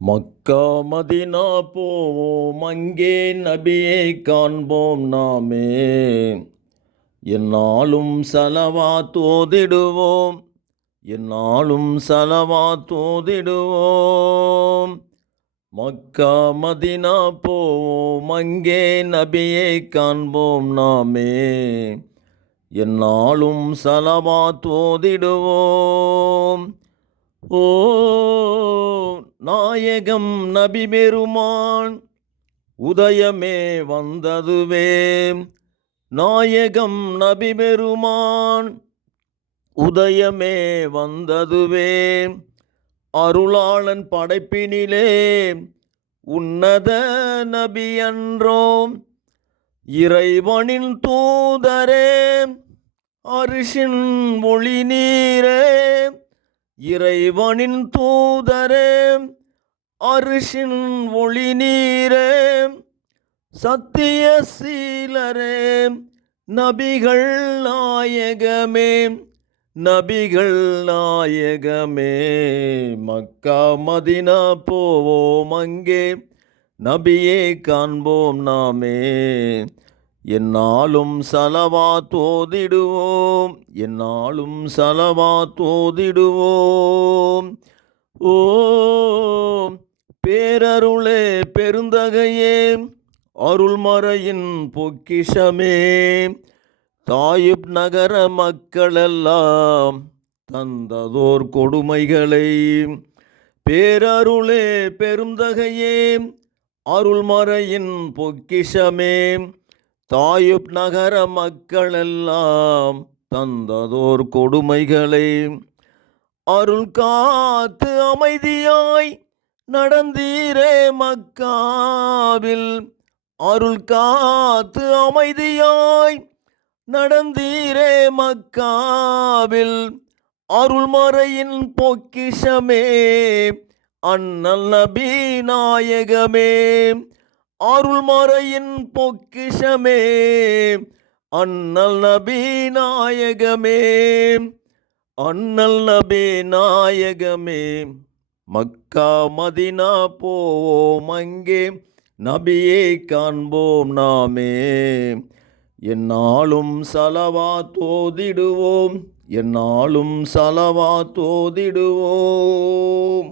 மக்கா Medina போவோம், அங்கே நபியை காண்போம் நாமே. என்னாலும் ஸலவாத் ஓதிடுவோம், என்னாலும் ஸலவாத் ஓதிடுவோம். மக்கா மதினா போவோம், அங்கே நபியை காண்போம் நாமே. என்னாலும் ஸலவாத் ஓதிடுவோம். ஓ நாயகம் நபி பெருமான் உதயமே வந்ததுவே. நாயகம் நபி பெருமான் உதயமே வந்ததுவே. அருளாளன் படைப்பினிலே உன்னத நபி அன்றோம். இறைவனின் தூதரே, அரிசின் ஒளி நீரே. இறைவனின் தூதரே, அரிசின் ஒளி நீரே. சத்திய சீலரே, நபிகள் நாயகமே, நபிகள் நாயகமே. மக்கா மதினா போவோம், அங்கே நபியை காண்போம் நாமே. என்னாலும் ஸலவாத் ஓதிடுவோம், என்னாலும் ஸலவாத் ஓதிடுவோம். ஓ பேரருளே பெருந்தகையே, அருள்மறையின் பொக்கிஷமே. தாயிப் நகர மக்களெல்லாம் தந்ததோர் கொடுமைகளை. பேரருளே பெருந்தகையே, அருள்மறையின் பொக்கிஷமே. தாயிப் நகர மக்களெல்லாம் தந்ததோர் கொடுமைகளை. அருள் காத்து அமைதியாய் நடந்தீரே மக்காவில். அருள் காத்து அமைதியாய் நடந்தீரே மக்காவில். அருள்மறையின் பொக்கிஷமே, அண்ணல் நபி நாயகமே. அருள்மறையின் பொக்கிஷமே, அண்ணல் நபி நாயகமே, அண்ணல் நபி நாயகமே. மக்கா மதினா போவோம், அங்கே நபியை காண்போம் நாமே. என்னாலும் ஸலவாத் ஓதிடுவோம், என்னாலும் ஸலவாத் ஓதிடுவோம்.